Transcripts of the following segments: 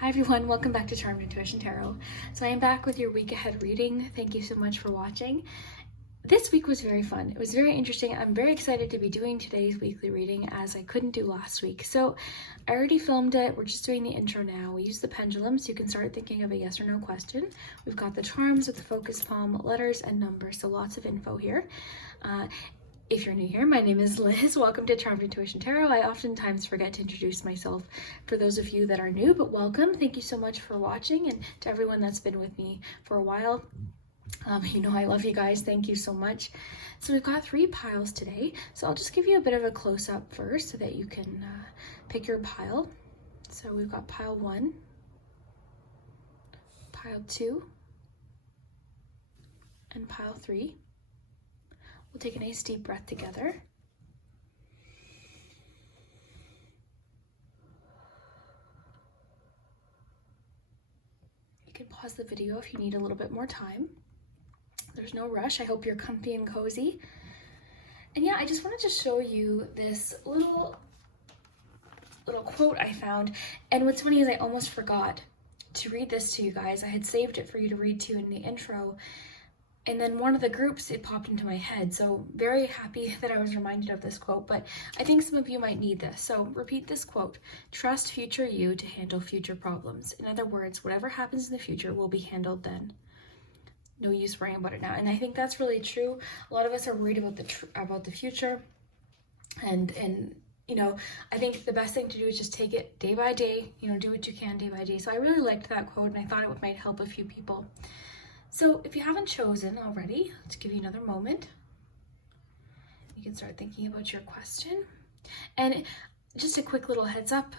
Hi everyone, welcome back to Charmed Intuition Tarot. So I am back with your week ahead reading. Thank you so much for watching. This week was very fun. It was very interesting. I'm very excited to be doing today's weekly reading as I couldn't do last week. So I already filmed it. We're just doing the intro now. We use the pendulum so you can start thinking of a yes or no question. We've got the charms with the focus palm, letters and numbers. So lots of info here. If you're new here, my name is Liz. Welcome to Charmed Intuition Tarot. I oftentimes forget to introduce myself for those of you that are new, but welcome. Thank you so much for watching, and to everyone that's been with me for a while. You know I love you guys. Thank you so much. So we've got 3 piles today. So I'll just give you a bit of a close-up first so that you can pick your pile. So we've got pile 1, pile 2, and pile 3. We'll take a nice deep breath together. You can pause the video if you need a little bit more time. There's no rush. I hope you're comfy and cozy. And yeah, I just wanted to show you this little quote I found. And what's funny is I almost forgot to read this to you guys. I had saved it for you to read to in the intro. And then one of the groups, it popped into my head. So very happy that I was reminded of this quote, but I think some of you might need this. So repeat this quote: trust future you to handle future problems. In other words, whatever happens in the future will be handled then. No use worrying about it now. And I think that's really true. A lot of us are worried about the future. And you know, I think the best thing to do is just take it day by day, you know, do what you can day by day. So I really liked that quote and I thought it might help a few people. So if you haven't chosen already, let's give you another moment. You can start thinking about your question. And just a quick little heads up,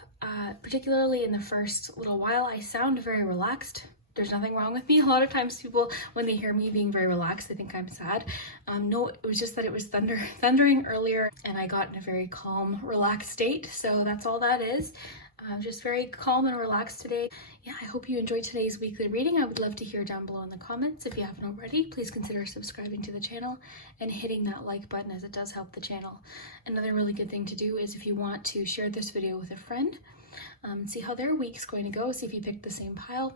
particularly in the first little while, I sound very relaxed. There's nothing wrong with me. A lot of times people, when they hear me being very relaxed, they think I'm sad. No, it was just that it was thundering earlier and I got in a very calm, relaxed state. So that's all that is. Just very calm and relaxed today. Yeah, I hope you enjoyed today's weekly reading. I would love to hear down below in the comments. If you haven't already, please consider subscribing to the channel and hitting that like button, as it does help the channel. Another really good thing to do is if you want to share this video with a friend, see how their week's going to go, see if you picked the same pile.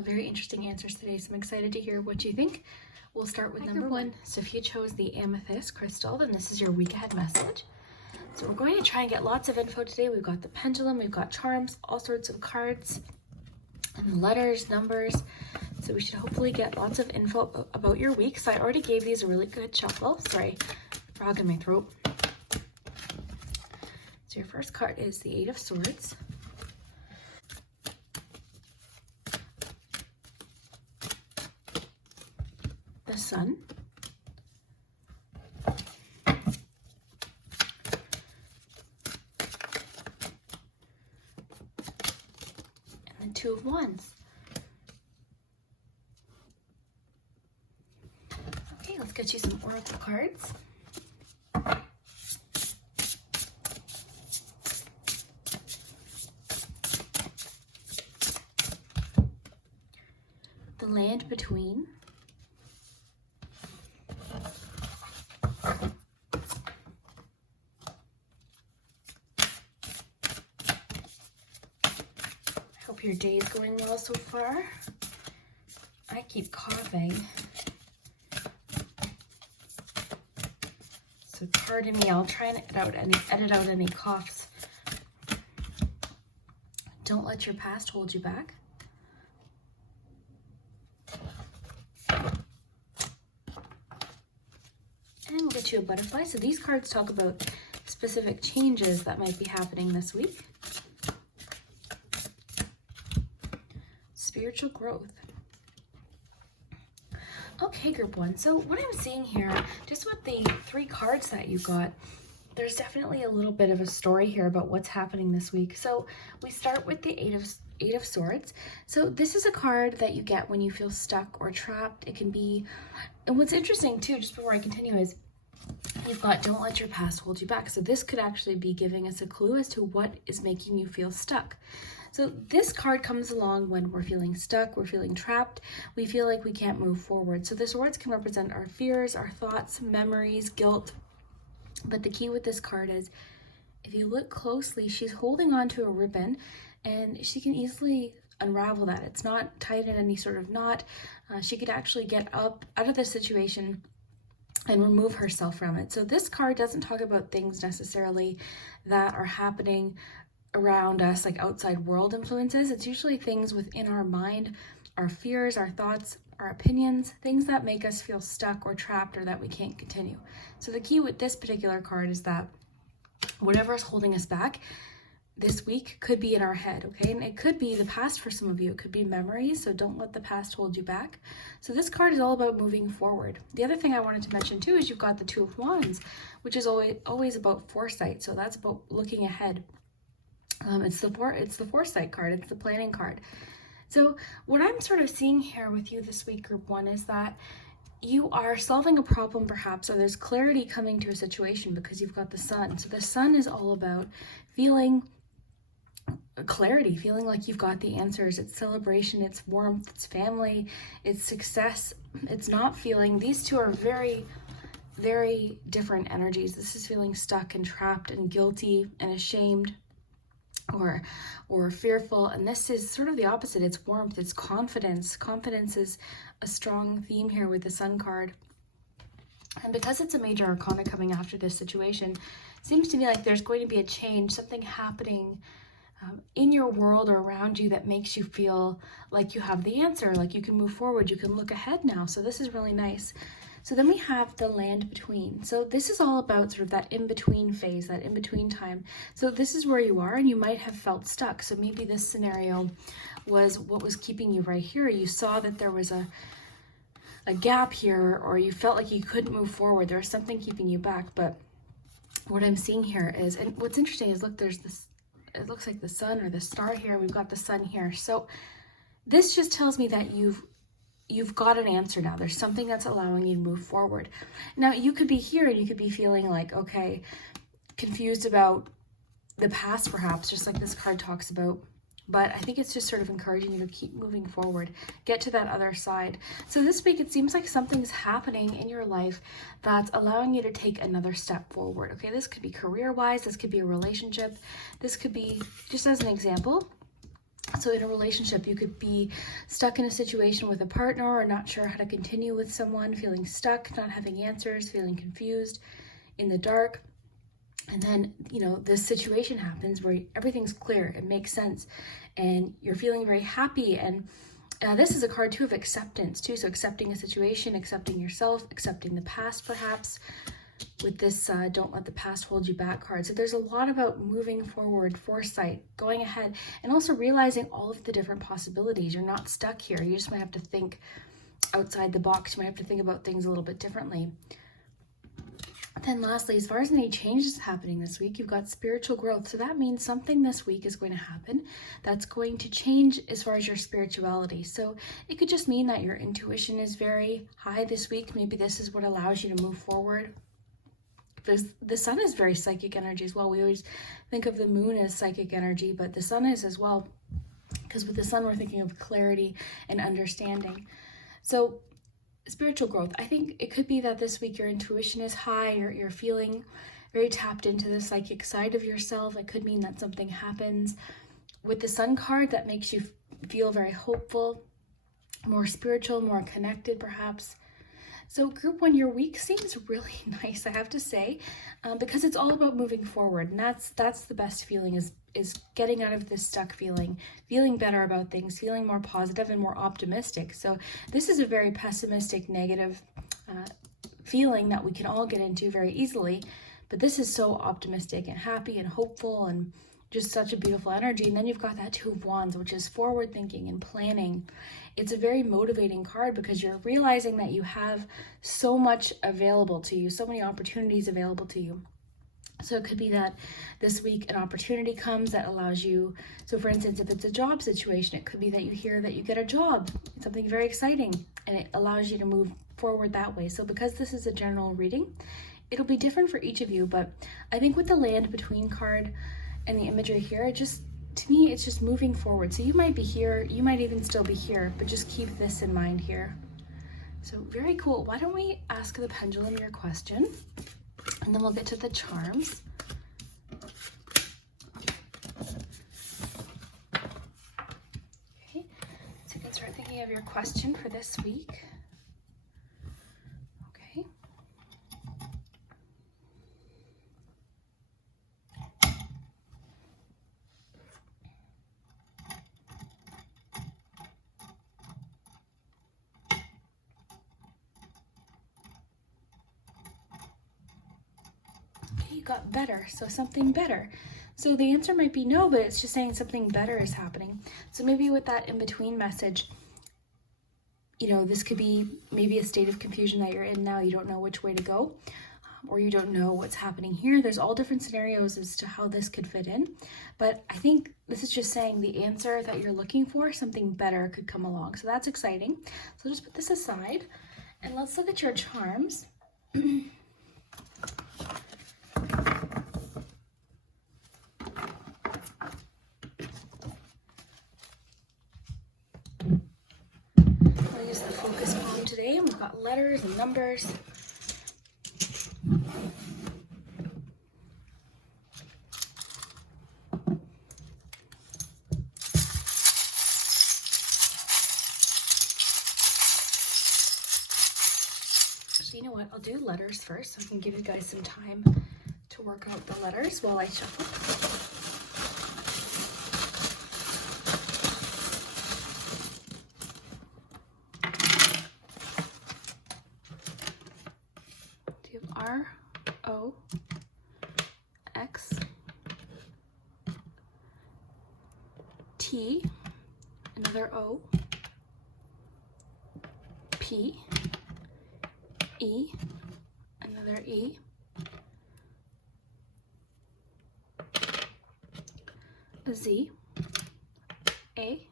Very interesting answers today, so I'm excited to hear what you think. We'll start with number 1. So if you chose the amethyst crystal, then this is your week ahead message. So we're going to try and get lots of info today. We've got the pendulum, we've got charms, all sorts of cards, and letters, numbers. So we should hopefully get lots of info about your week. So I already gave these a really good shuffle. Sorry, frog in my throat. So your first card is the 8 of Swords. The Sun. And 2 of Wands. Okay, let's get you some oracle cards. The Land Between. Hope your day is going well so far. I keep coughing, so pardon me. I'll try and edit out any coughs. Don't let your past hold you back. And we'll get you a butterfly. So these cards talk about specific changes that might be happening this week. Spiritual growth. Okay, group 1. So what I'm seeing here, just with the 3 cards that you got, there's definitely a little bit of a story here about what's happening this week. So we start with the 8 of Swords. So this is a card that you get when you feel stuck or trapped. It can be, and what's interesting too, just before I continue, is you've got don't let your past hold you back. So this could actually be giving us a clue as to what is making you feel stuck. So this card comes along when we're feeling stuck, we're feeling trapped, we feel like we can't move forward. So the swords can represent our fears, our thoughts, memories, guilt. But the key with this card is, if you look closely, she's holding on to a ribbon and she can easily unravel that. It's not tied in any sort of knot. She could actually get up out of the situation and remove herself from it. So this card doesn't talk about things necessarily that are happening around us, like outside world influences. It's usually things within our mind, our fears, our thoughts, our opinions, things that make us feel stuck or trapped or that we can't continue. So the key with this particular card is that whatever is holding us back this week could be in our head, okay? And it could be the past for some of you. It could be memories, so don't let the past hold you back. So this card is all about moving forward. The other thing I wanted to mention too is you've got the Two of Wands, which is always about foresight. So that's about looking ahead. It's the foresight card. It's the planning card. So what I'm sort of seeing here with you this week, group one, is that you are solving a problem perhaps, or there's clarity coming to a situation because you've got the sun. So the sun is all about feeling clarity, feeling like you've got the answers. It's celebration, it's warmth, it's family, it's success. It's not feeling, these two are very, very different energies. This is feeling stuck and trapped and guilty and ashamed or fearful, and this is sort of the opposite. It's warmth, it's confidence. Confidence is a strong theme here with the Sun card. And because it's a major arcana coming after this situation, it seems to me like there's going to be a change, something happening in your world or around you that makes you feel like you have the answer, like you can move forward, you can look ahead now. So this is really nice. So then we have the land between. So this is all about sort of that in-between phase, that in-between time. So this is where you are, and you might have felt stuck. So maybe this scenario was what was keeping you right here. You saw that there was a gap here, or you felt like you couldn't move forward. There was something keeping you back. But what I'm seeing here is, and what's interesting is, look, there's this, it looks like the sun or the star here. We've got the sun here. So this just tells me that you've got an answer now. There's something that's allowing you to move forward. Now, you could be here and you could be feeling like, okay, confused about the past perhaps, just like this card talks about. But I think it's just sort of encouraging you to keep moving forward, get to that other side. So this week, it seems like something's happening in your life that's allowing you to take another step forward. Okay, this could be career-wise, this could be a relationship, this could be, just as an example, so in a relationship, you could be stuck in a situation with a partner or not sure how to continue with someone, feeling stuck, not having answers, feeling confused, in the dark. And then, you know, this situation happens where everything's clear, it makes sense, and you're feeling very happy. And this is a card too of acceptance too. So accepting a situation, accepting yourself, accepting the past perhaps, with this don't let the past hold you back card. So there's a lot about moving forward, foresight, going ahead, and also realizing all of the different possibilities. You're not stuck here. You just might have to think outside the box. You might have to think about things a little bit differently. Then lastly, as far as any changes happening this week, you've got spiritual growth. So that means something this week is going to happen that's going to change as far as your spirituality. So it could just mean that your intuition is very high this week. Maybe this is what allows you to move forward. The sun is very psychic energy as well. We always think of the moon as psychic energy, but the sun is as well, because with the sun we're thinking of clarity and understanding. So spiritual growth, I think it could be that this week your intuition is high, you're feeling very tapped into the psychic side of yourself. It could mean that something happens with the sun card that makes you feel very hopeful, more spiritual, more connected perhaps. So group one, your week seems really nice, I have to say, because it's all about moving forward. And that's the best feeling, is getting out of this stuck feeling better about things, feeling more positive and more optimistic. So this is a very pessimistic, negative feeling that we can all get into very easily. But this is so optimistic and happy and hopeful and just such a beautiful energy. And then you've got that Two of Wands, which is forward thinking and planning. It's a very motivating card because you're realizing that you have so much available to you, so many opportunities available to you. So it could be that this week an opportunity comes that allows you, so for instance, if it's a job situation, it could be that you hear that you get a job, something very exciting, and it allows you to move forward that way. So because this is a general reading, it'll be different for each of you, but I think with the land between card and the imagery here, to me, it's just moving forward. So you might be here, you might even still be here, but just keep this in mind here. So very cool. Why don't we ask the pendulum your question, and then we'll get to the charms. me of your question for this week. Okay. Okay, you got better, so something better. So the answer might be no, but it's just saying something better is happening. So maybe with that in-between message, you know, this could be maybe a state of confusion that you're in now. You don't know which way to go, or you don't know what's happening here. There's all different scenarios as to how this could fit in. But I think this is just saying the answer that you're looking for, something better could come along. So that's exciting. So just put this aside and let's look at your charms. I'll use the focus palm today, and we've got letters and numbers. So you know what, I'll do letters first so I can give you guys some time to work out the letters while I shuffle. Do you have R, O, X, T, another O, P, E, another E, a Z, A,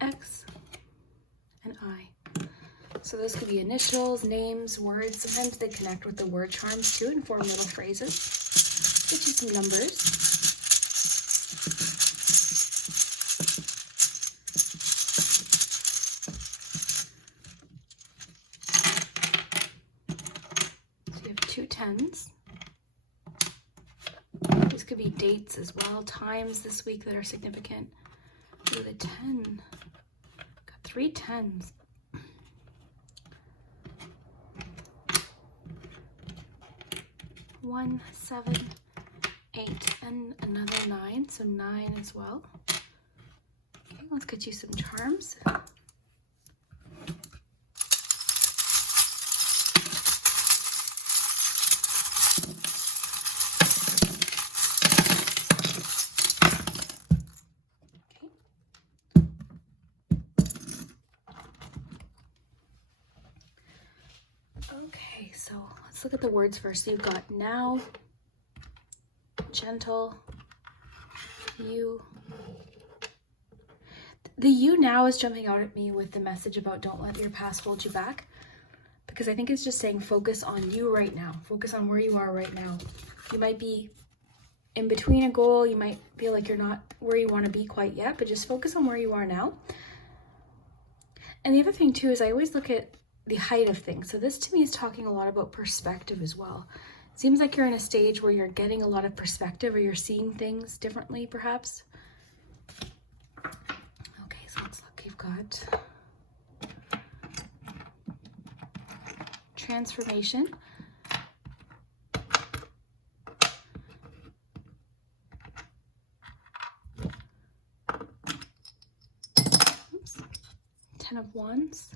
X, and I. So those could be initials, names, words. Sometimes they connect with the word charms too and form little phrases. Get you some numbers. So you have 2 10s. These could be dates as well, times this week that are significant. Ooh, the 10. Got 3 10s. 1, 7, 8, and another 9, so 9 as well. Okay, let's get you some charms. Okay, so let's look at the words first. So you've got now, gentle, you. The you now is jumping out at me with the message about don't let your past hold you back, because I think it's just saying focus on you right now. Focus on where you are right now. You might be in between a goal. You might feel like you're not where you want to be quite yet, but just focus on where you are now. And the other thing too is I always look at the height of things. So this to me is talking a lot about perspective as well. It seems like you're in a stage where you're getting a lot of perspective, or you're seeing things differently perhaps. Okay, so let's look. You've got transformation. Oops. 10 of Wands.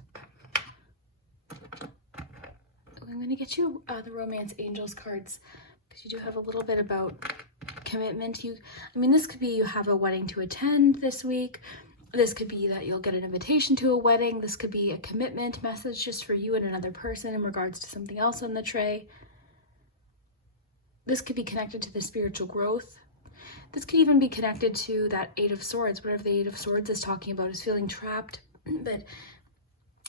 I'm going to get you the Romance Angels cards, because you do have a little bit about commitment. I mean, this could be you have a wedding to attend this week. This could be that you'll get an invitation to a wedding. This could be a commitment message just for you and another person in regards to something else on the tray. This could be connected to the spiritual growth. This could even be connected to that 8 of Swords. Whatever the 8 of Swords is talking about is feeling trapped, but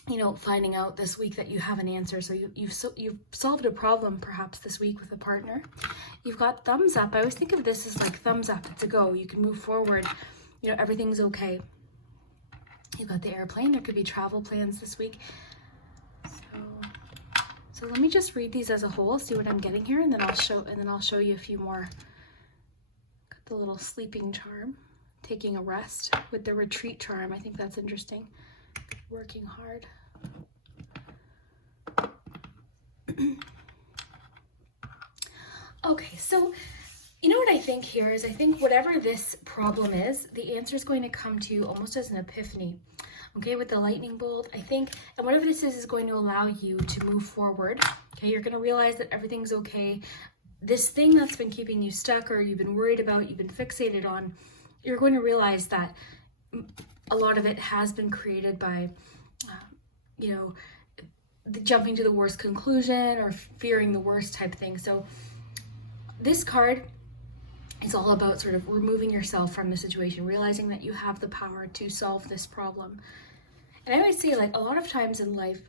you know, finding out this week that you have an answer. So you've solved a problem perhaps this week with a partner. You've got thumbs up. I always think of this as like thumbs up. It's a go. You can move forward. You know, everything's okay. You've got the airplane. There could be travel plans this week. So let me just read these as a whole, see what I'm getting here, and then I'll show you a few more. Got the little sleeping charm. taking a rest with the retreat charm. I think that's interesting. Working hard. Okay, so you know what I think here is, I think whatever this problem is, the answer is going to come to you almost as an epiphany. Okay, with the lightning bolt, I think, and whatever this is going to allow you to move forward. Okay, you're going to realize that everything's okay. This thing that's been keeping you stuck, or you've been worried about, you've been fixated on, you're going to realize that a lot of it has been created by, jumping to the worst conclusion or fearing the worst type thing. So this card is all about sort of removing yourself from the situation, realizing that you have the power to solve this problem. And I always say, like, a lot of times in life,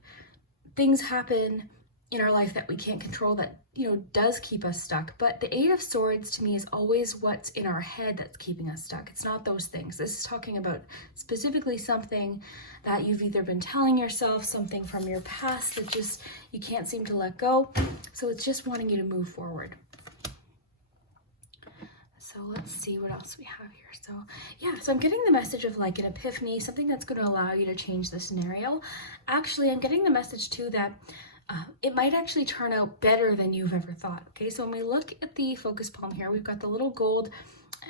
things happen in our life that we can't control that, does keep us stuck. But the Eight of Swords to me is always what's in our head that's keeping us stuck. It's not those things. This is talking about specifically something that you've either been telling yourself, something from your past that just you can't seem to let go. So it's just wanting you to move forward. So let's see what else we have here. So yeah, so I'm getting the message of like an epiphany, something that's going to allow you to change the scenario. Actually, I'm getting the message too that it might actually turn out better than you've ever thought. Okay, so when we look at the focus palm here, we've got the little gold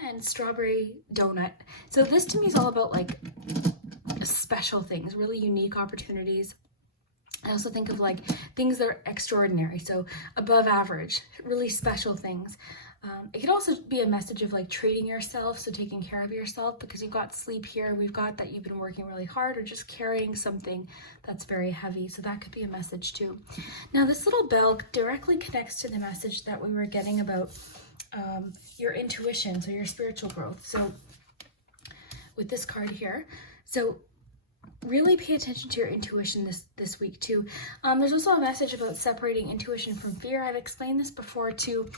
and strawberry donut. So this to me is all about like special things, really unique opportunities. I also think of like things that are extraordinary, so above average, really special things. It could also be a message of like treating yourself, so taking care of yourself, because you've got sleep here, we've got that you've been working really hard or just carrying something that's very heavy, so that could be a message too. Now this little bell directly connects to the message that we were getting about your intuition, so your spiritual growth. So with this card here, so really pay attention to your intuition this week too. There's also a message about separating intuition from fear. I've explained this before too.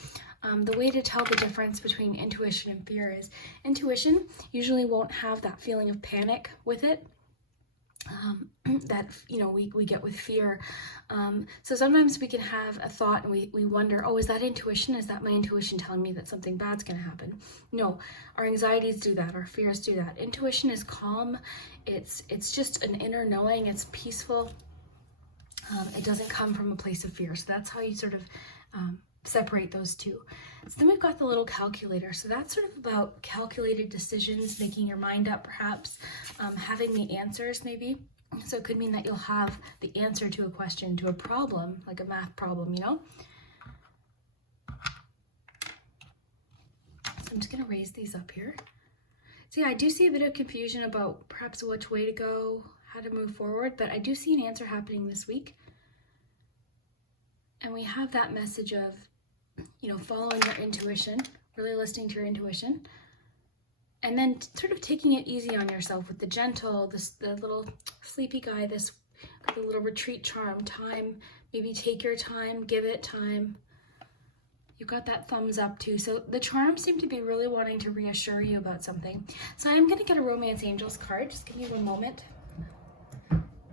The way to tell the difference between intuition and fear is intuition usually won't have that feeling of panic with it that we get with fear. So sometimes we can have a thought and we wonder, oh, is that intuition? Is that my intuition telling me that something bad's going to happen? No, our anxieties do that, our fears do that. Intuition is calm. It's just an inner knowing. It's peaceful. It doesn't come from a place of fear. So that's how you sort of separate those two. So then we've got the little calculator. So that's sort of about calculated decisions, making your mind up perhaps, having the answers maybe. So it could mean that you'll have the answer to a question, to a problem, like a math problem, So I'm just going to raise these up here. So yeah, I do see a bit of confusion about perhaps which way to go, how to move forward, but I do see an answer happening this week. And we have that message of, following your intuition, really listening to your intuition, and then sort of taking it easy on yourself with the gentle, the little sleepy guy, the little retreat charm, time, maybe take your time, give it time. You've got that thumbs up too. So the charms seem to be really wanting to reassure you about something. So I'm going to get a Romance Angels card. Just give me 1 moment.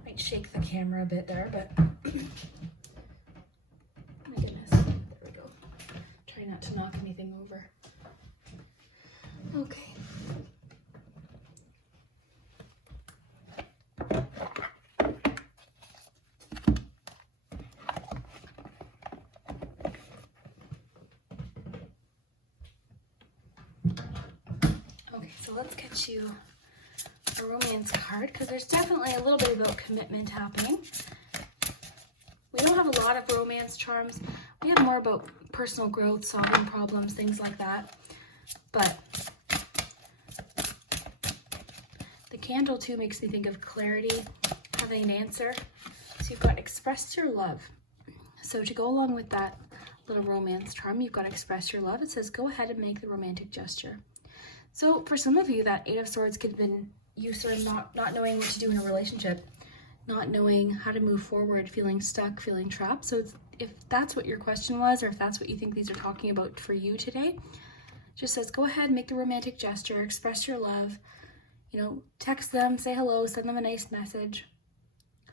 Might shake the camera a bit there, but my goodness. There we go. Try not to knock anything over. Okay. So let's get you a romance card, because there's definitely a little bit about commitment happening. We don't have a lot of romance charms. We have more about personal growth, solving problems, things like that. But the candle too makes me think of clarity, having an answer. So you've got express your love. So to go along with that little romance charm, you've got express your love. It says go ahead and make the romantic gesture. So for some of you, that Eight of Swords could have been you sort of not knowing what to do in a relationship, not knowing how to move forward, feeling stuck, feeling trapped. So if that's what your question was, or if that's what you think these are talking about for you today, just says go ahead, make the romantic gesture, express your love, text them, say hello, send them a nice message,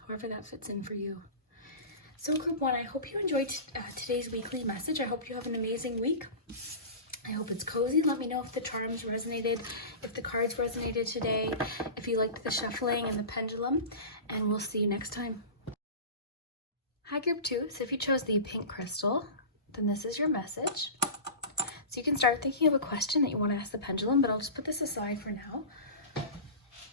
however that fits in for you. So group 1, I hope you enjoyed today's weekly message. I hope you have an amazing week. I hope it's cozy. Let me know if the charms resonated, if the cards resonated today, if you liked the shuffling and the pendulum, and we'll see you next time. Hi group 2, so if you chose the pink crystal, then this is your message. So you can start thinking of a question that you want to ask the pendulum, but I'll just put this aside for now.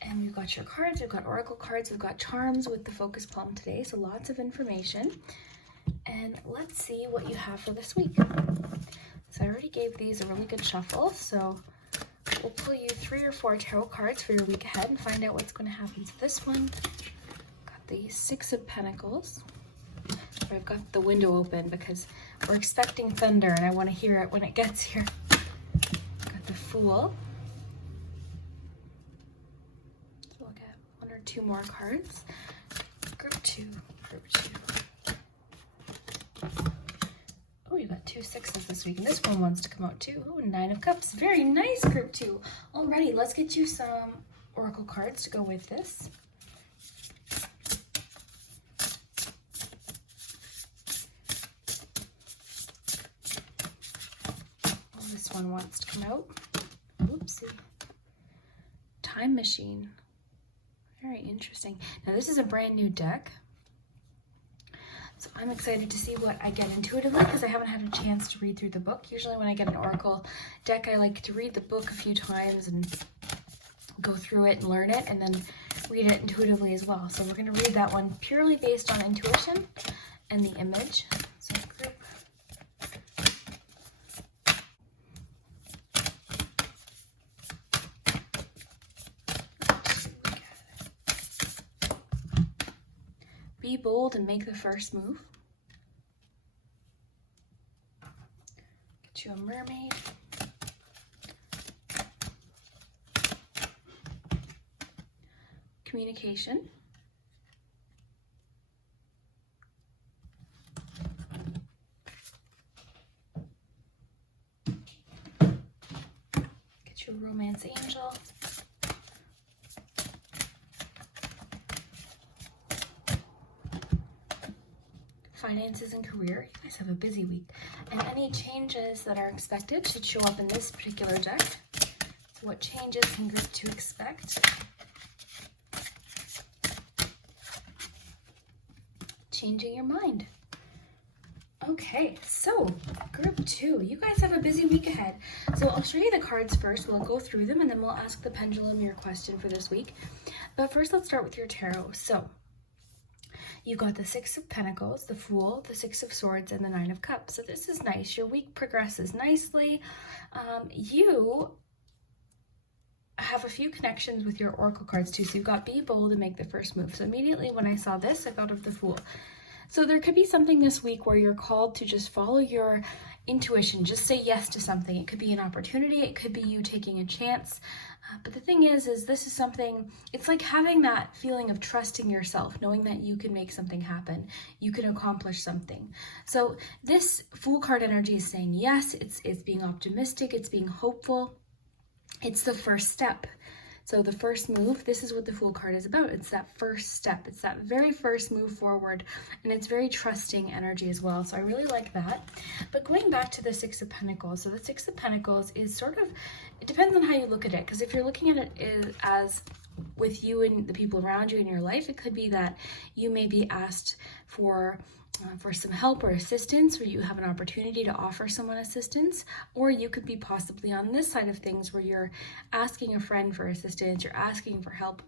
And we've got your cards, we've got oracle cards, we've got charms with the focus palm today, so lots of information. And let's see what you have for this week. So I already gave these a really good shuffle, so we'll pull you 3 or 4 tarot cards for your week ahead and find out what's going to happen. So this one, got the 6 of Pentacles. I've got the window open because we're expecting thunder and I want to hear it when it gets here. Got the Fool. So we'll get 1 or 2 more cards. Group 2. Oh, you got 2 6s this week, and this one wants to come out too. Oh, 9 of Cups. Very nice, group 2. Alrighty, let's get you some oracle cards to go with this. Oh, this one wants to come out. Oopsie. Time Machine. Very interesting. Now, this is a brand new deck. So I'm excited to see what I get intuitively because I haven't had a chance to read through the book. Usually when I get an oracle deck, I like to read the book a few times and go through it and learn it and then read it intuitively as well. So we're going to read that one purely based on intuition and the image. So group. Be bold and make the first move. Get you a mermaid. Communication. Get you a romance angel. Finances and career. You guys have a busy week. And any changes that are expected should show up in this particular deck. So what changes can group 2 expect? Changing your mind. Okay, so group 2, you guys have a busy week ahead. So I'll show you the cards first. We'll go through them and then we'll ask the pendulum your question for this week. But first, let's start with your tarot. So you've got the 6 of Pentacles, the Fool, the 6 of Swords, and the 9 of Cups. So this is nice. Your week progresses nicely. You have a few connections with your oracle cards too. So you've got Be Bold and Make the First Move. So immediately when I saw this, I thought of the Fool. So there could be something this week where you're called to just follow your intuition, just say yes to something. It could be an opportunity, it could be you taking a chance. But the thing is this is something, it's like having that feeling of trusting yourself, knowing that you can make something happen, you can accomplish something. So this Fool card energy is saying yes, it's being optimistic, it's being hopeful, it's the first step. So the first move, this is what the Fool card is about. It's that first step. It's that very first move forward. And it's very trusting energy as well. So I really like that. But going back to the 6 of Pentacles. So the 6 of Pentacles is sort of, it depends on how you look at it. Because if you're looking at it as with you and the people around you in your life, it could be that you may be asked for some help or assistance, where you have an opportunity to offer someone assistance, or you could be possibly on this side of things where you're asking a friend for assistance, you're asking for help,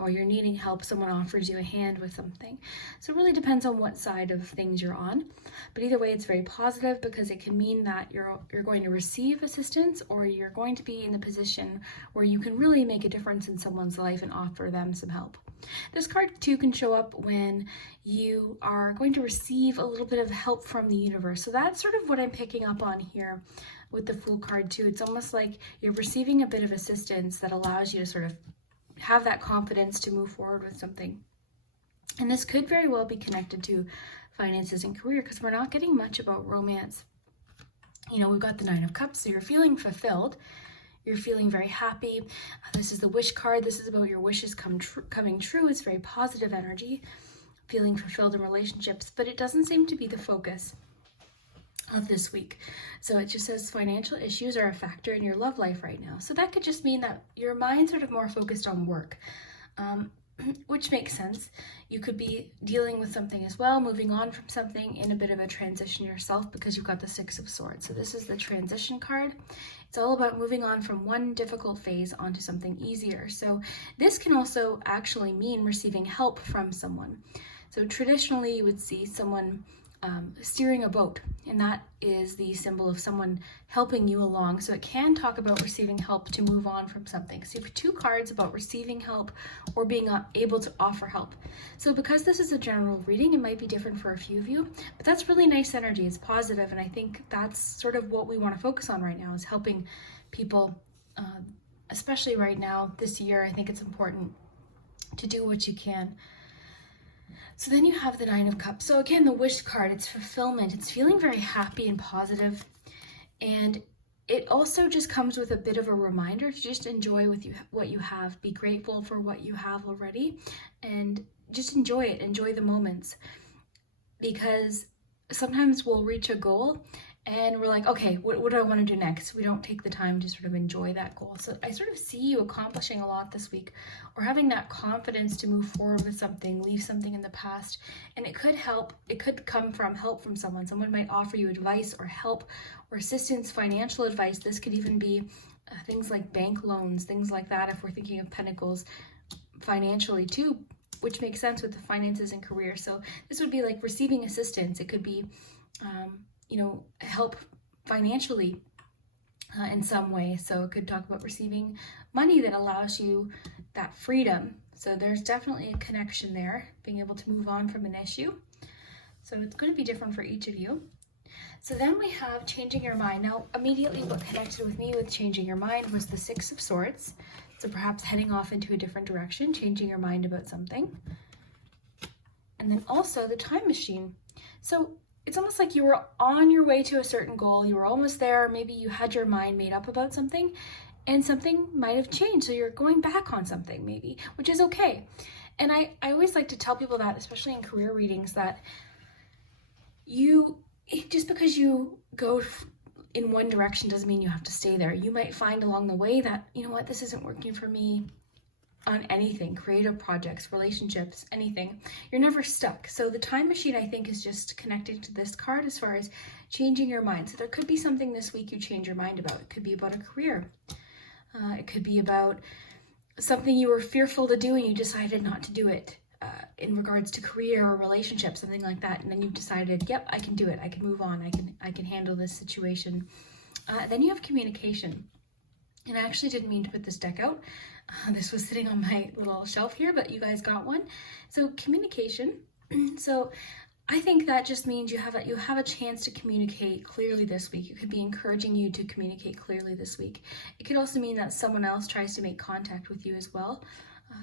or you're needing help, someone offers you a hand with something. So it really depends on what side of things you're on. But either way, it's very positive because it can mean that you're going to receive assistance, or you're going to be in the position where you can really make a difference in someone's life and offer them some help. This card too can show up when you are going to receive a little bit of help from the universe. So that's sort of what I'm picking up on here with the Fool card too. It's almost like you're receiving a bit of assistance that allows you to sort of have that confidence to move forward with something. And this could very well be connected to finances and career, because we're not getting much about romance. You know, we've got the 9 of Cups, so you're feeling fulfilled. You're feeling very happy. This is the Wish card. This is about your wishes coming true. It's very positive energy, feeling fulfilled in relationships, but it doesn't seem to be the focus. of this week. So it just says financial issues are a factor in your love life right now. So that could just mean that your mind's sort of more focused on work, which makes sense. You could be dealing with something as well, moving on from something, in a bit of a transition yourself, because you've got the Six of Swords. So this is the transition card. It's all about moving on from one difficult phase onto something easier. So this can also actually mean receiving help from someone. So traditionally you would see someone steering a boat, and that is the symbol of someone helping you along. So it can talk about receiving help to move on from something. So you have 2 cards about receiving help or being able to offer help. So because this is a general reading, it might be different for a few of you, but that's really nice energy. It's positive, and I think that's sort of what we want to focus on right now, is helping people, especially right now, this year. I think it's important to do what you can. So then you have the Nine of Cups. So again, the Wish card, it's fulfillment. It's feeling very happy and positive. And it also just comes with a bit of a reminder to just enjoy what you have. Be grateful for what you have already, and just enjoy it. Enjoy the moments. Because sometimes we'll reach a goal and we're like, okay, what do I want to do next? We don't take the time to sort of enjoy that goal. So I sort of see you accomplishing a lot this week, or having that confidence to move forward with something, leave something in the past. And it could come from help from someone. Someone might offer you advice or help or assistance, financial advice. This could even be things like bank loans, things like that, if we're thinking of Pentacles financially too, which makes sense with the finances and career. So this would be like receiving assistance. It could be help financially in some way. So it could talk about receiving money that allows you that freedom. So there's definitely a connection there, being able to move on from an issue. So it's going to be different for each of you. So then we have changing your mind. Now, immediately what connected with me with changing your mind was the Six of Swords. So perhaps heading off into a different direction, changing your mind about something. And then also the Time Machine. So it's almost like you were on your way to a certain goal. You were almost there. Maybe you had your mind made up about something, and something might have changed. So you're going back on something maybe, which is okay. And I always like to tell people that, especially in career readings, that just because you go in one direction doesn't mean you have to stay there. You might find along the way that, you know what, this isn't working for me on anything, creative projects, relationships, anything. You're never stuck. So the Time Machine, I think, is just connected to this card as far as changing your mind. So there could be something this week you change your mind about. It could be about a career. It could be about something you were fearful to do and you decided not to do it. In regards to career or relationship, something like that, and then you've decided, yep, I can do it, I can move on, I can handle this situation. Then you have communication, and I actually didn't mean to put this deck out. This was sitting on my little shelf here, but you guys got one. So communication. So I think that just means you have a chance to communicate clearly this week. It could be encouraging you to communicate clearly this week. It could also mean that someone else tries to make contact with you as well.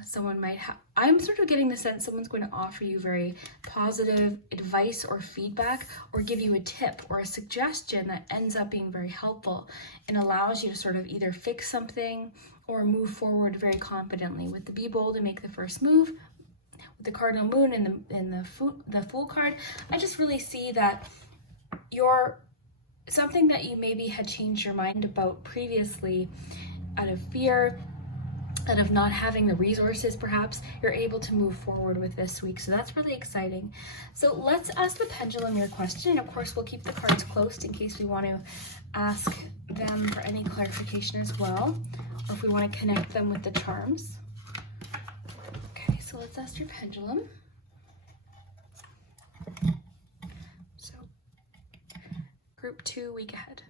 Someone might I'm sort of getting the sense someone's going to offer you very positive advice or feedback, or give you a tip or a suggestion that ends up being very helpful and allows you to sort of either fix something or move forward very confidently. With the Be Bold and Make the First Move, with the Cardinal Moon and the Fool card, I just really see that something that you maybe had changed your mind about previously out of fear, out of not having the resources, perhaps, you're able to move forward with this week. So that's really exciting. So let's ask the pendulum your question. And of course, we'll keep the cards closed in case we want to ask them for any clarification as well, or if we want to connect them with the charms. Okay, so let's ask your pendulum. So, group 2, week ahead.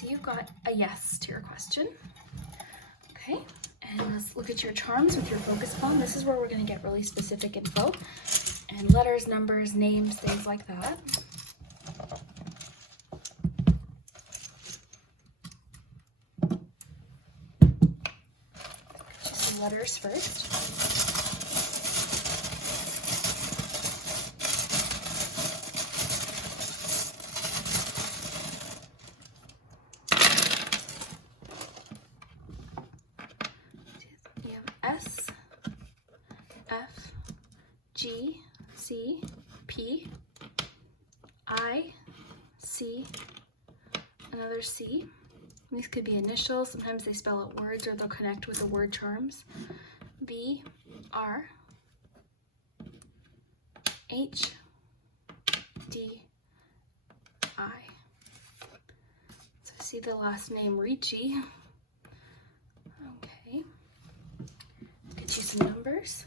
So you've got a yes to your question. Okay, and let's look at your charms with your focus palm. This is where we're going to get really specific info, and letters, numbers, names, things like that. Just the letters first. S, F, G, C, P, I, C, another C. These could be initials. Sometimes they spell out words or they'll connect with the word charms. B, R, H, D, I. So I see the last name Ricci. Okay. Get you some numbers.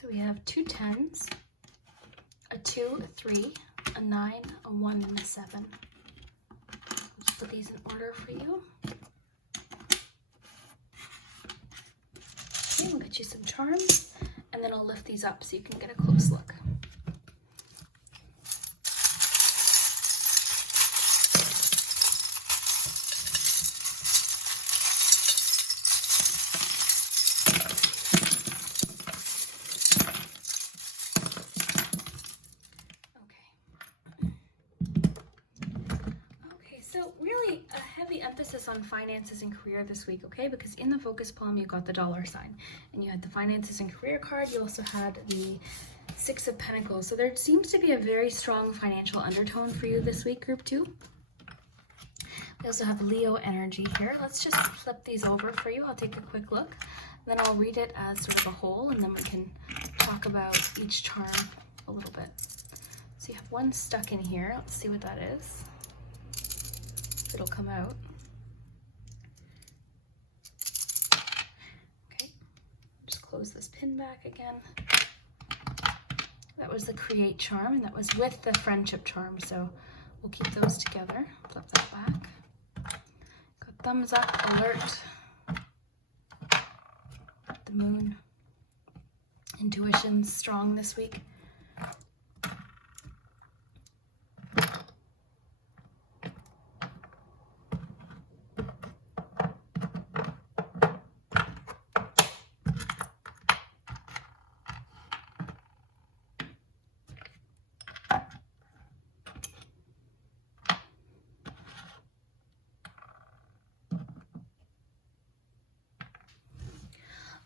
So we have 2 10s, a 2, a 3, a 9, a 1, and a 7. Let's put these in order for you. Okay, we'll get you some charms, and then I'll lift these up so you can get a close look. So really a heavy emphasis on finances and career this week, okay? Because in the focus palm, you got the dollar sign and you had the finances and career card. You also had the 6 of Pentacles. So there seems to be a very strong financial undertone for you this week, group 2. We also have Leo energy here. Let's just flip these over for you. I'll take a quick look. Then I'll read it as sort of a whole, and then we can talk about each charm a little bit. So you have one stuck in here. Let's see what that is. It'll come out. Okay, just close this pin back again. That was the create charm, and that was with the friendship charm, so we'll keep those together. Flip that back. Got thumbs up, alert, the moon, intuition's strong this week.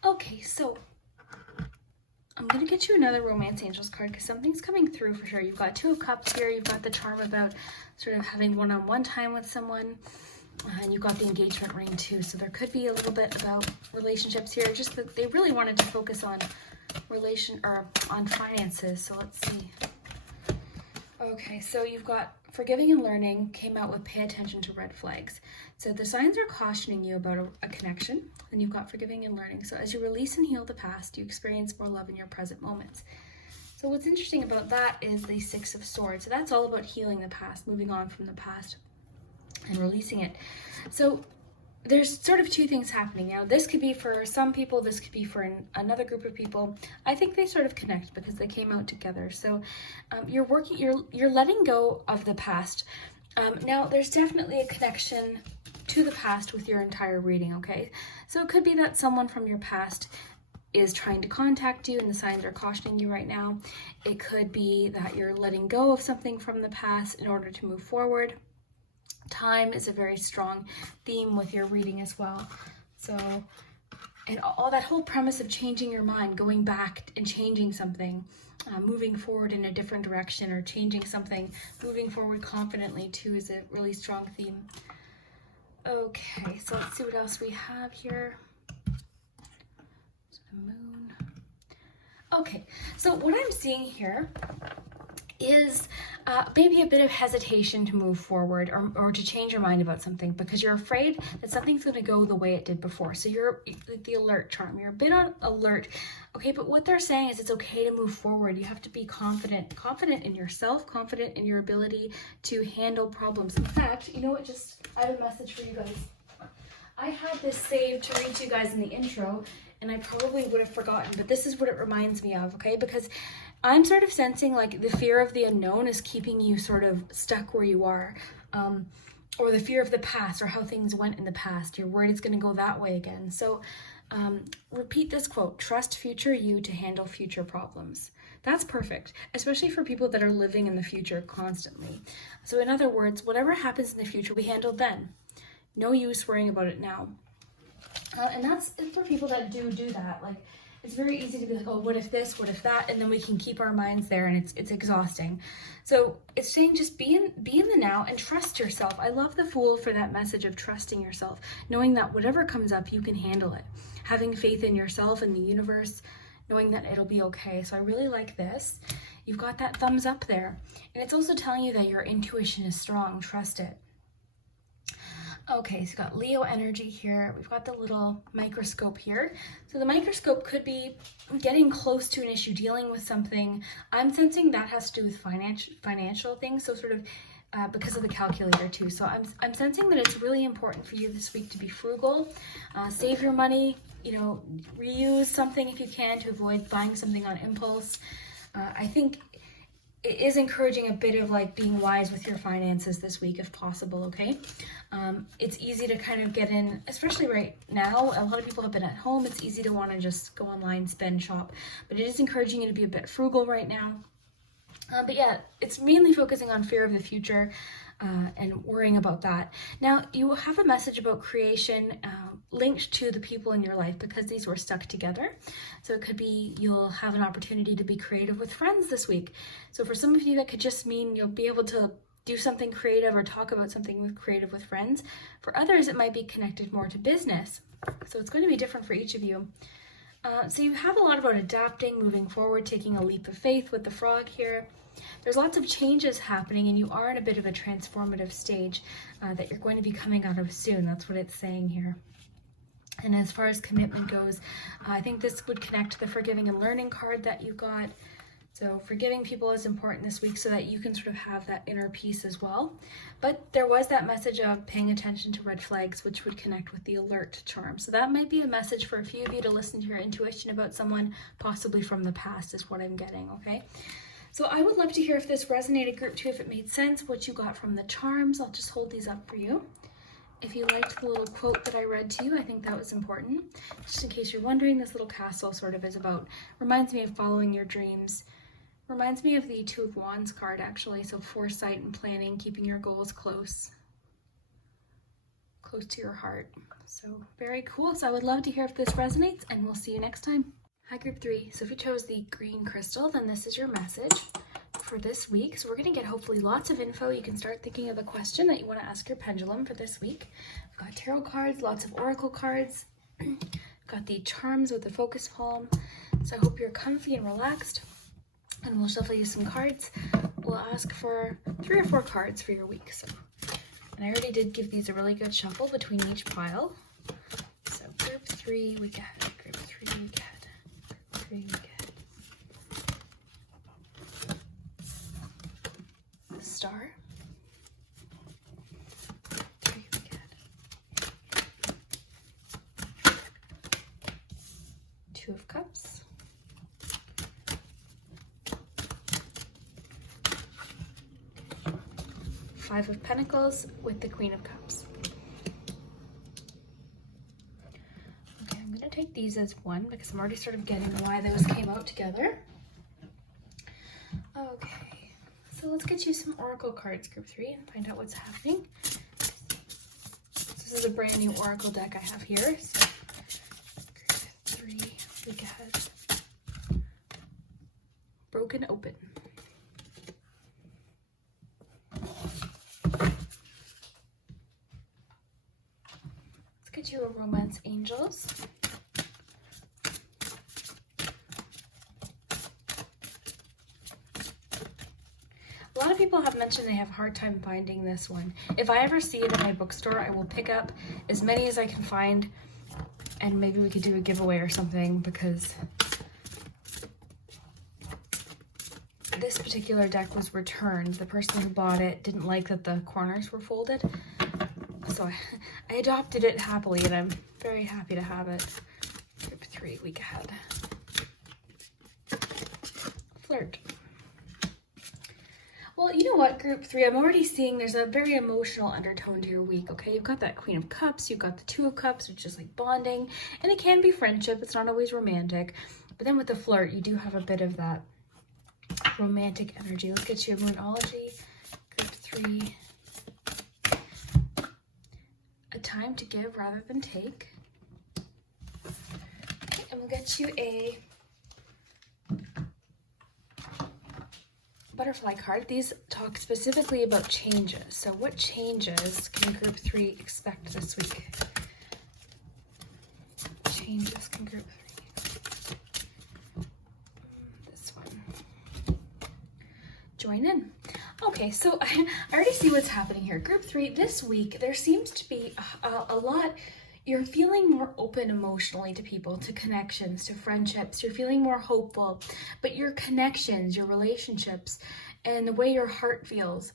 Okay, so I'm going to get you another Romance Angels card because something's coming through for sure. You've got 2 of Cups here. You've got the charm about sort of having one-on-one time with someone. And you've got the engagement ring too. So there could be a little bit about relationships here. Just that they really wanted to focus on on finances. So let's see. Okay, so you've got forgiving and learning came out with pay attention to red flags. So the signs are cautioning you about a connection, and you've got forgiving and learning. So as you release and heal the past, you experience more love in your present moments. So what's interesting about that is the 6 of Swords. So that's all about healing the past, moving on from the past and releasing it. So there's sort of 2 things happening now. This could be for some people, this could be for another group of people. I think they sort of connect because they came out together. So you're letting go of the past. Now there's definitely a connection to the past with your entire reading, okay? So it could be that someone from your past is trying to contact you and the signs are cautioning you right now. It could be that you're letting go of something from the past in order to move forward. Time is a very strong theme with your reading as well. So, and all that whole premise of changing your mind, going back and changing something, moving forward in a different direction, or changing something, moving forward confidently too is a really strong theme. Okay, so let's see what else we have here. The moon. Okay, so what I'm seeing here is maybe a bit of hesitation to move forward or to change your mind about something because you're afraid that something's going to go the way it did before. So you're the alert charm. You're a bit on alert. Okay, but what they're saying is it's okay to move forward. You have to be confident in yourself, confident in your ability to handle problems. In fact, you know what? I have a message for you guys. I had this saved to read to you guys in the intro, and I probably would have forgotten, but this is what it reminds me of, okay? Because I'm sort of sensing like the fear of the unknown is keeping you sort of stuck where you are, or the fear of the past or how things went in the past. You're worried it's going to go that way again. So repeat this quote: trust future you to handle future problems. That's perfect, especially for people that are living in the future constantly. So in other words, whatever happens in the future, we handle then. No use worrying about it now. And that's for people that do that. Like, it's very easy to be like, oh, what if this, what if that? And then we can keep our minds there, and it's exhausting. So it's saying just be in the now and trust yourself. I love the Fool for that message of trusting yourself, knowing that whatever comes up, you can handle it. Having faith in yourself and the universe, knowing that it'll be okay. So I really like this. You've got that thumbs up there. And it's also telling you that your intuition is strong. Trust it. Okay, so you've got Leo energy here. We've got the little microscope here. So the microscope could be getting close to an issue, dealing with something. I'm sensing that has to do with financial things. So sort of because of the calculator too. So I'm sensing that it's really important for you this week to be frugal, save your money, reuse something if you can to avoid buying something on impulse. I think it is encouraging a bit of like being wise with your finances this week if possible, okay? It's easy to kind of get in, especially right now. A lot of people have been at home. It's easy to want to just go online, spend, shop. But it is encouraging you to be a bit frugal right now. But yeah, it's mainly focusing on fear of the future and worrying about that. Now, you have a message about creation linked to the people in your life because these were stuck together. So it could be you'll have an opportunity to be creative with friends this week. So for some of you, that could just mean you'll be able to do something creative or talk about something creative with friends. For others, it might be connected more to business. So it's going to be different for each of you. So you have a lot about adapting, moving forward, taking a leap of faith with the frog here. There's lots of changes happening, and you are in a bit of a transformative stage that you're going to be coming out of soon. That's what it's saying here. And as far as commitment goes, I think this would connect to the forgiving and learning card that you got. So forgiving people is important this week so that you can sort of have that inner peace as well. But there was that message of paying attention to red flags, which would connect with the alert charm. So that might be a message for a few of you to listen to your intuition about someone possibly from the past is what I'm getting, okay? So I would love to hear if this resonated, group 2, if it made sense, what you got from the charms. I'll just hold these up for you. If you liked the little quote that I read to you, I think that was important. Just in case you're wondering, this little castle sort of is about, reminds me of following your dreams. Reminds me of the Two of Wands card, actually. So foresight and planning, keeping your goals close to your heart. So very cool. So I would love to hear if this resonates, and we'll see you next time. Hi, group 3. So if you chose the green crystal, then this is your message for this week. So we're going to get hopefully lots of info. You can start thinking of a question that you want to ask your pendulum for this week. I've got tarot cards, lots of oracle cards. Got the charms with the focus palm. So I hope you're comfy and relaxed. And we'll shuffle you some cards. We'll ask for 3 or 4 cards for your week. So, and I already did give these a really good shuffle between each pile. So group 3 week ahead, group 3 week ahead, 3 week ahead. Star. 3 week ahead. 2 of Cups. 5 of Pentacles with the Queen of Cups. Okay, I'm going to take these as one because I'm already sort of getting why those came out together. Okay, so let's get you some oracle cards, group 3, and find out what's happening. This is a brand new oracle deck I have here. So group 3, week ahead. Broken open. Get you a romance angels. A lot of people have mentioned they have a hard time finding this one. If I ever see it in my bookstore, I will pick up as many as I can find, and maybe we could do a giveaway or something, because this particular deck was returned. The person who bought it didn't like that the corners were folded. So I adopted it happily, and I'm very happy to have it. Group 3 week ahead. flirt. Well, you know what, group 3, I'm already seeing there's a very emotional undertone to your week, okay? You've got that Queen of Cups, you've got the Two of Cups, which is like bonding, and it can be friendship, it's not always romantic. But then with the flirt, you do have a bit of that romantic energy. Let's get you a Moonology, group 3. A time to give rather than take. Okay, and we'll get you a butterfly card. These talk specifically about changes. So what changes can group 3 expect this week? Changes can group 3. This one. Join in. Okay, so I already see what's happening here. Group 3, this week, there seems to be a lot. You're feeling more open emotionally to people, to connections, to friendships. You're feeling more hopeful, but your connections, your relationships, and the way your heart feels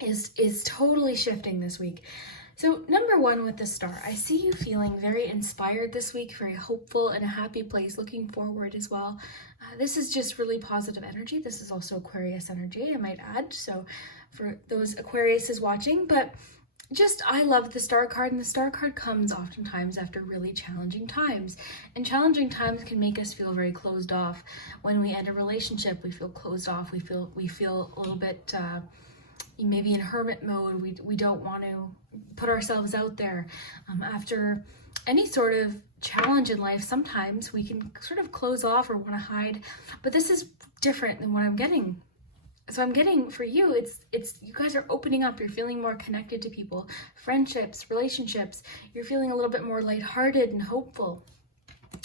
is totally shifting this week. So number 1 with the star, I see you feeling very inspired this week, very hopeful, in a happy place, looking forward as well. This is just really positive energy. This is also Aquarius energy, I might add. So for those Aquariuses watching, but just, I love the star card, and the star card comes oftentimes after really challenging times. And challenging times can make us feel very closed off. When we end a relationship, we feel closed off. We feel a little bit maybe in hermit mode. We don't want to put ourselves out there. After any sort of challenge in life, sometimes we can sort of close off or want to hide. But this is different than what I'm getting. So I'm getting for you, it's you guys are opening up. You're feeling more connected to people, friendships, relationships. You're feeling a little bit more lighthearted and hopeful.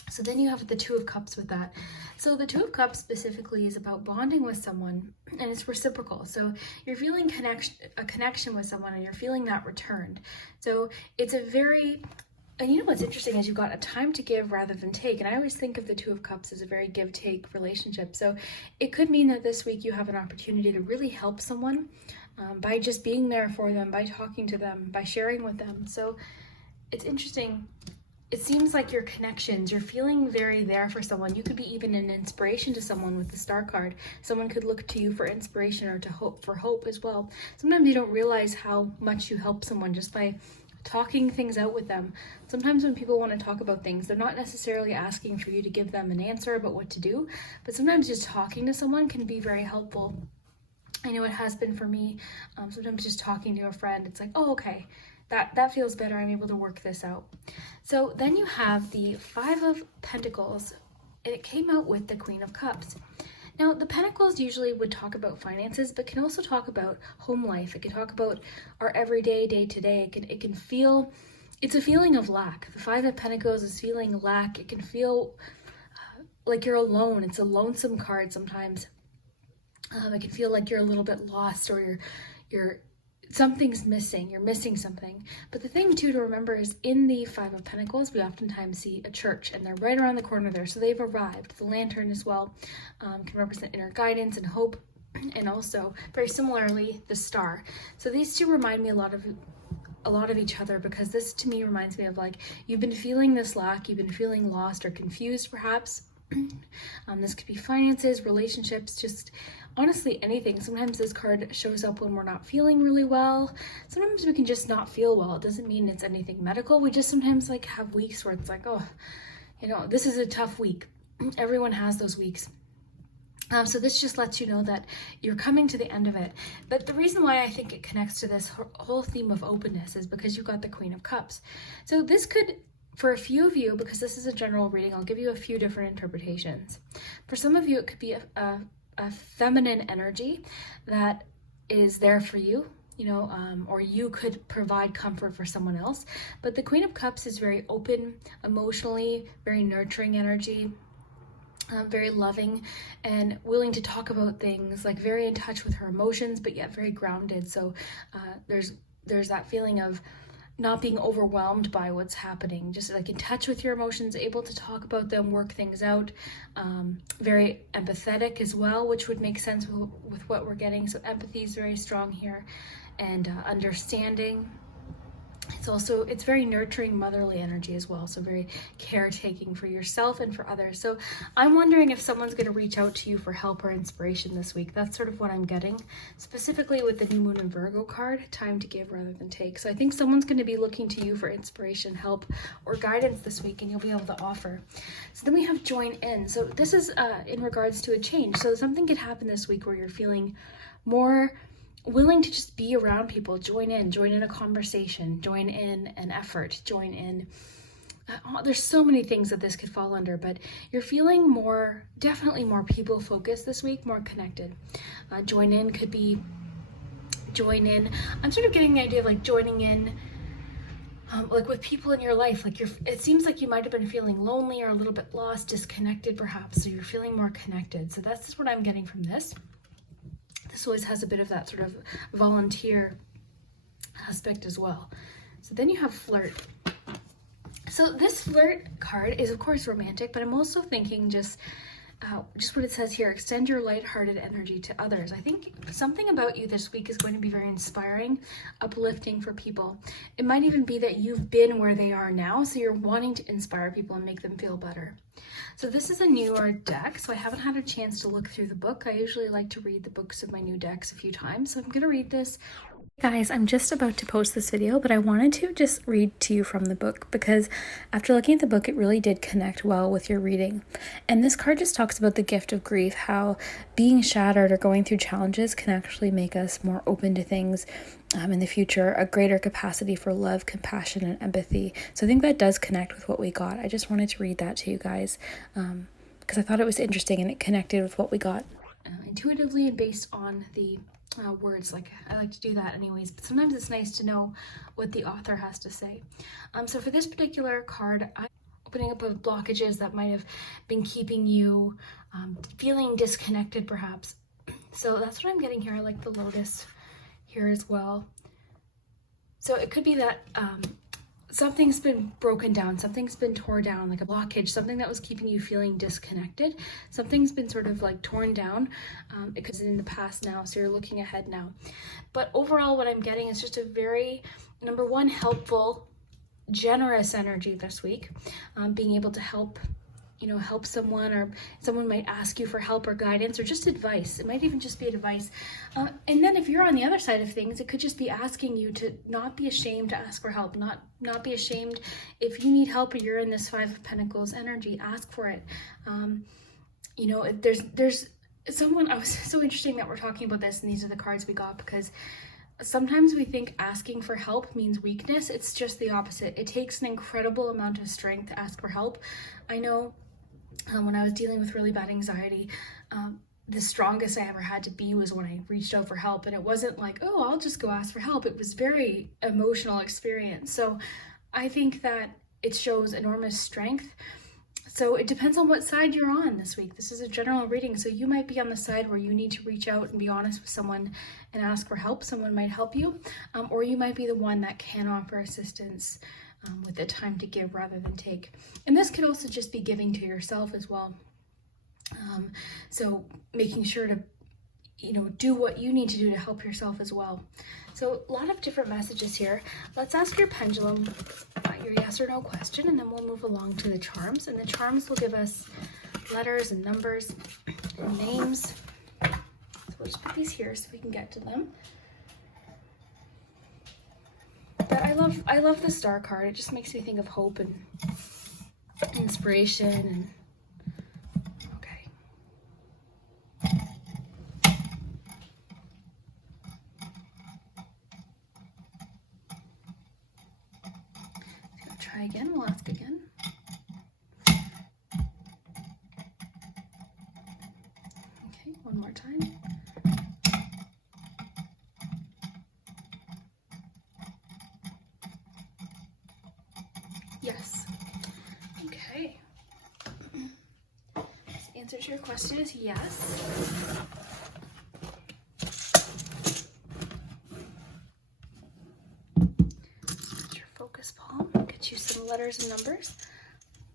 So then you have the Two of Cups with that. So the Two of Cups specifically is about bonding with someone, and it's reciprocal. So you're feeling a connection with someone, and you're feeling that returned. So it's a very, and you know what's interesting is you've got a time to give rather than take. And I always think of the Two of Cups as a very give-take relationship. So it could mean that this week you have an opportunity to really help someone by just being there for them, by talking to them, by sharing with them. So it's interesting. It seems like your connections, you're feeling very there for someone. You could be even an inspiration to someone with the star card. Someone could look to you for inspiration or to hope as well. Sometimes you don't realize how much you help someone just by talking things out with them. Sometimes when people want to talk about things, they're not necessarily asking for you to give them an answer about what to do, but sometimes just talking to someone can be very helpful. I know it has been for me. Sometimes just talking to a friend, it's like, oh, okay, that feels better. I'm able to work this out. So then you have the Five of Pentacles, and it came out with the Queen of Cups. Now, the Pentacles usually would talk about finances, but can also talk about home life. It can talk about our everyday, day-to-day. It can feel, it's a feeling of lack. The Five of Pentacles is feeling lack. It can feel like you're alone. It's a lonesome card sometimes. It can feel like you're a little bit lost, or you're something's missing. You're missing something. But the thing too to remember is in the Five of Pentacles, we oftentimes see a church, and they're right around the corner there. So they've arrived. The lantern as well can represent inner guidance and hope, and also very similarly the star. So these two remind me a lot of each other, because this to me reminds me of like you've been feeling this lack, you've been feeling lost or confused perhaps. This could be finances, relationships, just honestly anything. Sometimes this card shows up when we're not feeling really well. Sometimes we can just not feel well. It doesn't mean it's anything medical. We just sometimes like have weeks where it's like, oh, you know, this is a tough week. Everyone has those weeks. So this just lets you know that you're coming to the end of it. But the reason why I think it connects to this whole theme of openness is because you've got the Queen of Cups. So this could, for a few of you, because this is a general reading, I'll give you a few different interpretations. For some of you, it could be a feminine energy that is there for you, you know, or you could provide comfort for someone else. But the Queen of Cups is very open, emotionally, very nurturing energy. Very loving and willing to talk about things, like very in touch with her emotions, but yet very grounded. So there's that feeling of not being overwhelmed by what's happening, just like in touch with your emotions, able to talk about them, work things out. Very empathetic as well, which would make sense with what we're getting. So empathy is very strong here, and understanding. It's very nurturing, motherly energy as well, so very caretaking for yourself and for others. So I'm wondering if someone's going to reach out to you for help or inspiration this week. That's sort of what I'm getting, specifically with the new moon and Virgo card, time to give rather than take. So I think someone's going to be looking to you for inspiration, help, or guidance this week, and you'll be able to offer. So then we have join in. So this is in regards to a change. So something could happen this week where you're feeling more willing to just be around people, join in a conversation, join in an effort, join in. There's so many things that this could fall under, but you're feeling definitely more people focused this week, more connected. Join in could be join in. I'm sort of getting the idea of like joining in, like with people in your life. Like it seems like you might have been feeling lonely or a little bit lost, disconnected perhaps. So you're feeling more connected. So that's just what I'm getting from this. This always has a bit of that sort of volunteer aspect as well. So then you have flirt. So this flirt card is of course romantic, but I'm also thinking just what it says here, extend your lighthearted energy to others. I think something about you this week is going to be very inspiring, uplifting for people. It might even be that you've been where they are now, so you're wanting to inspire people and make them feel better. So this is a newer deck, so I haven't had a chance to look through the book. I usually like to read the books of my new decks a few times, so I'm going to read this. Guys, I'm just about to post this video, but I wanted to just read to you from the book because after looking at the book, it really did connect well with your reading. And this card just talks about the gift of grief, how being shattered or going through challenges can actually make us more open to things in the future, a greater capacity for love, compassion, and empathy. So I think that does connect with what we got. I just wanted to read that to you guys because I thought it was interesting and it connected with what we got intuitively and based on the words. Like I like to do that anyways, but sometimes it's nice to know what the author has to say. So for this particular card, I'm opening up with blockages that might have been keeping you feeling disconnected perhaps. So that's what I'm getting here. I like the lotus here as well. So it could be that something's been broken down, something's been torn down, like a blockage, something that was keeping you feeling disconnected. Something's been sort of like torn down. It could be in the past now, so you're looking ahead now. But overall, what I'm getting is just a very, number one, helpful, generous energy this week. Being able to help someone, or someone might ask you for help or guidance or just advice. It might even just be advice. And then if you're on the other side of things, it could just be asking you to not be ashamed to ask for help, not be ashamed. If you need help or you're in this Five of Pentacles energy, ask for it. If there's someone, I was so interesting that we're talking about this and these are the cards we got, because sometimes we think asking for help means weakness. It's just the opposite. It takes an incredible amount of strength to ask for help. I know when I was dealing with really bad anxiety, the strongest I ever had to be was when I reached out for help. And it wasn't like, oh, I'll just go ask for help. It was very emotional experience. So I think that it shows enormous strength. So it depends on what side you're on this week. This is a general reading. So you might be on the side where you need to reach out and be honest with someone and ask for help. Someone might help you. Or you might be the one that can offer assistance with the time to give rather than take. And this could also just be giving to yourself as well. So making sure to, do what you need to do to help yourself as well. So a lot of different messages here. Let's ask your pendulum your yes or no question, and then we'll move along to the charms. And the charms will give us letters and numbers and names. So we'll just put these here so we can get to them. But I love the star card. It just makes me think of hope and inspiration and try again, we'll ask again. Okay, one more time. Yes. Okay. This answer to your question is yes. Focus palm, get you some letters and numbers.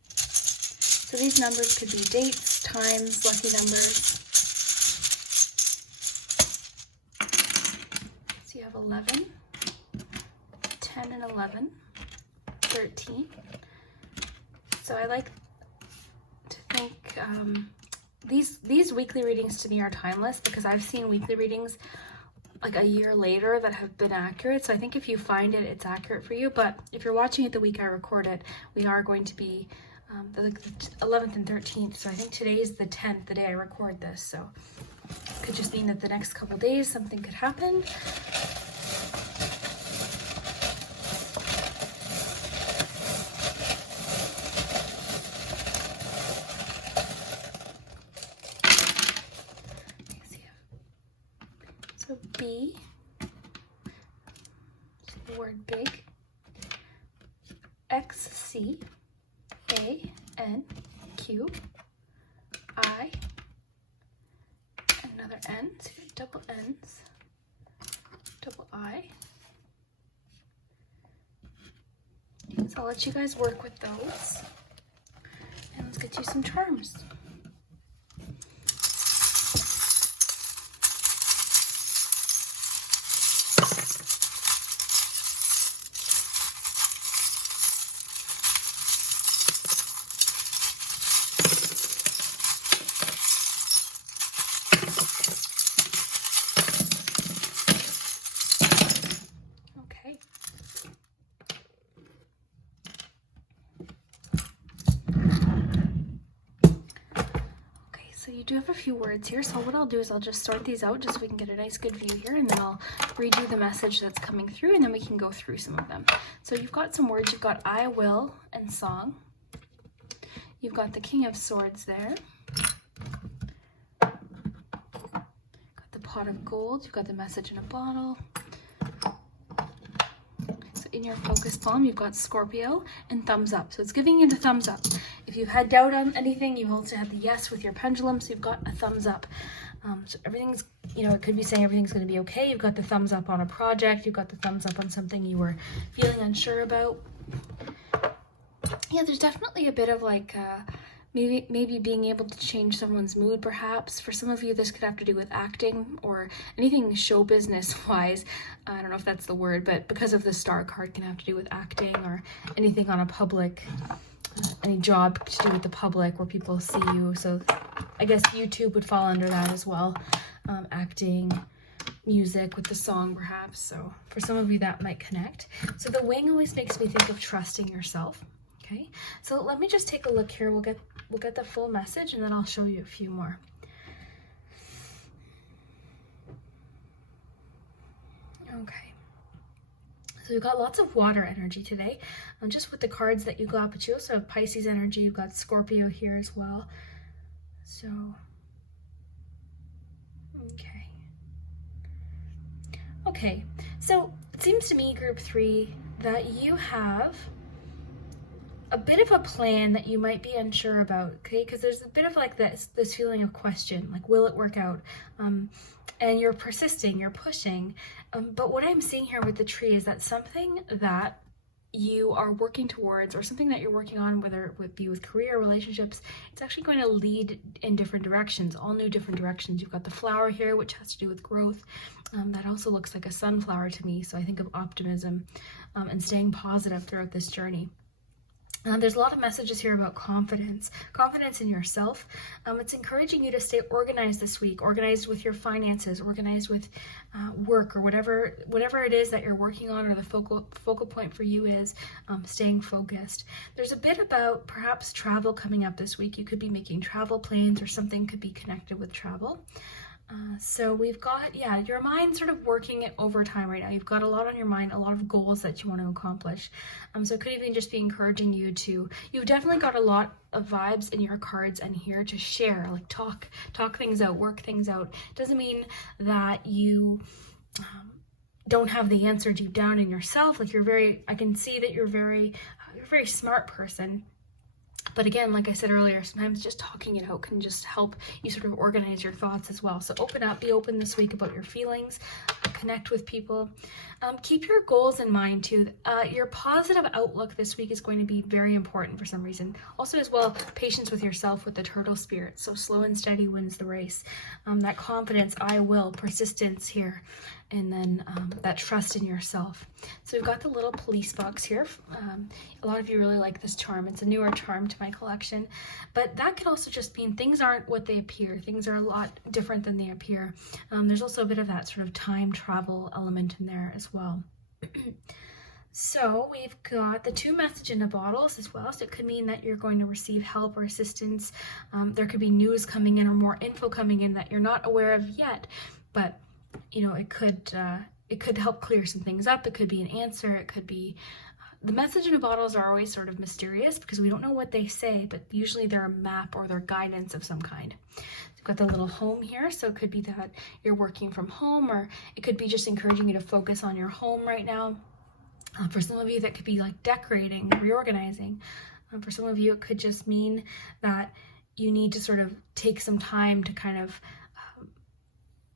So these numbers could be dates, times, lucky numbers. So you have 11, 10, 10 and 11, 13. So I like to think these weekly readings to me are timeless, because I've seen weekly readings like a year later that have been accurate. So I think if you find it, it's accurate for you. But if you're watching it the week I record it, we are going to be the 11th and 13th. So I think today is the 10th, the day I record this. So it could just mean that the next couple days something could happen. So B, so the word big, X, C, A, N, Q, I, another N, so you have double N's, double I. So I'll let you guys work with those. And let's get you some charms. So you do have a few words here, so what I'll do is I'll just sort these out just so we can get a nice good view here, and then I'll read you the message that's coming through, and then we can go through some of them. So you've got some words. You've got I, will, and song. You've got the King of Swords there. Got the pot of gold. You've got the message in a bottle. So in your focus palm, you've got Scorpio and thumbs up. So it's giving you the thumbs up. If you had doubt on anything, you also had the yes with your pendulum, so you've got a thumbs up. So everything's, it could be saying everything's going to be okay. You've got the thumbs up on a project. You've got the thumbs up on something you were feeling unsure about. Yeah, there's definitely a bit of like maybe being able to change someone's mood, perhaps. For some of you, this could have to do with acting or anything show business wise. I don't know if that's the word, but because of the star card, can have to do with acting or anything on a public, any job to do with the public where people see you. So I guess YouTube would fall under that as well. Acting, music with the song perhaps. So for some of you that might connect. So the wing always makes me think of trusting yourself. Okay, so let me just take a look here. We'll get the full message, and then I'll show you a few more. Okay. So we've got lots of water energy today, just with the cards that you got, but you also have Pisces energy. You've got Scorpio here as well. So, okay. So it seems to me, group 3, that you have a bit of a plan that you might be unsure about, okay? Because there's a bit of like this feeling of question, like, will it work out? And you're persisting, you're pushing. But what I'm seeing here with the tree is that something that you are working towards, or something that you're working on, whether it would be with career, relationships, it's actually going to lead in different directions, all new different directions. You've got the flower here, which has to do with growth. That also looks like a sunflower to me. So I think of optimism and staying positive throughout this journey. There's a lot of messages here about confidence in yourself. It's encouraging you to stay organized this week, organized with your finances, organized with work, or whatever it is that you're working on, or the focal point for you is staying focused. There's a bit about perhaps travel coming up this week. You could be making travel plans, or something could be connected with travel. So we've got, your mind sort of working it overtime right now. You've got a lot on your mind, a lot of goals that you want to accomplish. So it could even just be encouraging you to, you've definitely got a lot of vibes in your cards and here to share, like talk things out, work things out. It doesn't mean that you don't have the answer deep down in yourself. Like I can see that you're a very smart person. But again, like I said earlier, sometimes just talking it out can just help you sort of organize your thoughts as well. So open up, be open this week about your feelings, connect with people. Keep your goals in mind too. Your positive outlook this week is going to be very important for some reason. Also as well, patience with yourself with the turtle spirit. So slow and steady wins the race. That confidence, I will, persistence here. and then that trust in yourself. So we've got the little police box here. A lot of you really like this charm. It's a newer charm to my collection, but that could also just mean things aren't what they appear. Things are a lot different than they appear. There's also a bit of that sort of time travel element in there as well. So we've got the 2 message in the bottles as well. So it could mean that you're going to receive help or assistance. There could be news coming in or more info coming in that you're not aware of yet, but you know, it could help clear some things up. It could be an answer. It could be the message in the bottles are always sort of mysterious because we don't know what they say, but usually they're a map or they're guidance of some kind. We've got the little home here, so it could be that you're working from home, or it could be just encouraging you to focus on your home right now. For some of you, that could be like decorating, reorganizing. For some of you, it could just mean that you need to sort of take some time to kind of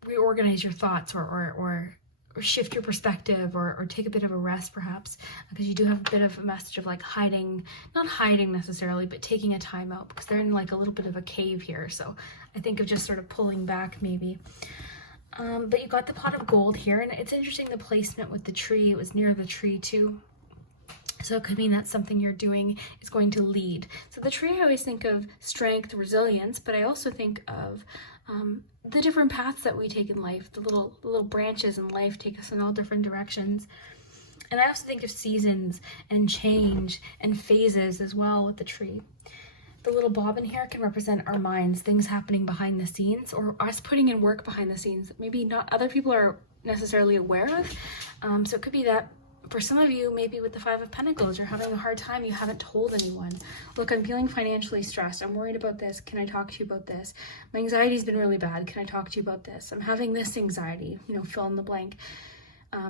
reorganize your thoughts or shift your perspective or take a bit of a rest perhaps, because you do have a bit of a message of like hiding, not hiding necessarily, but taking a time out because they're in like a little bit of a cave here. So I think of just sort of pulling back maybe. But you got the pot of gold here, and it's interesting the placement with the tree. It was near the tree too. So it could mean that something you're doing is going to lead. So the tree, I always think of strength, resilience, but I also think of the different paths that we take in life. The little branches in life take us in all different directions. And I also think of seasons and change and phases as well with the tree. The little bobbin here can represent our minds, things happening behind the scenes, or us putting in work behind the scenes that maybe not other people are necessarily aware of. So it could be that for some of you, maybe with the 5 of Pentacles, you're having a hard time, you haven't told anyone. Look, I'm feeling financially stressed. I'm worried about this. Can I talk to you about this? My anxiety's been really bad. Can I talk to you about this? I'm having this anxiety, you know, fill in the blank.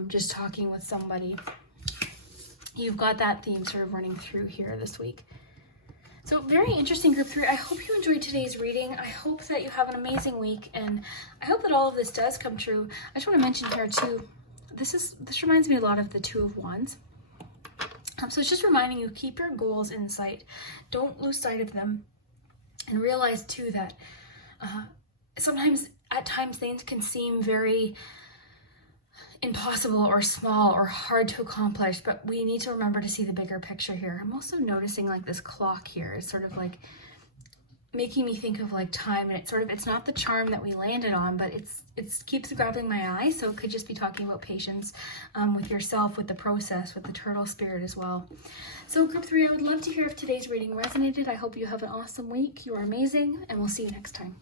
Just talking with somebody. You've got that theme sort of running through here this week. So very interesting, group 3. I hope you enjoyed today's reading. I hope that you have an amazing week, and I hope that all of this does come true. I just want to mention here too, this reminds me a lot of the 2 of Wands. So it's just reminding you, keep your goals in sight. Don't lose sight of them. And realize too that sometimes at times things can seem very impossible or small or hard to accomplish, but we need to remember to see the bigger picture here. I'm also noticing like this clock here is sort of like making me think of like time, and it's not the charm that we landed on, but it keeps grabbing my eye. So it could just be talking about patience with yourself, with the process, with the turtle spirit as well. So group 3, I would love to hear if today's reading resonated. I hope you have an awesome week. You are amazing, and we'll see you next time.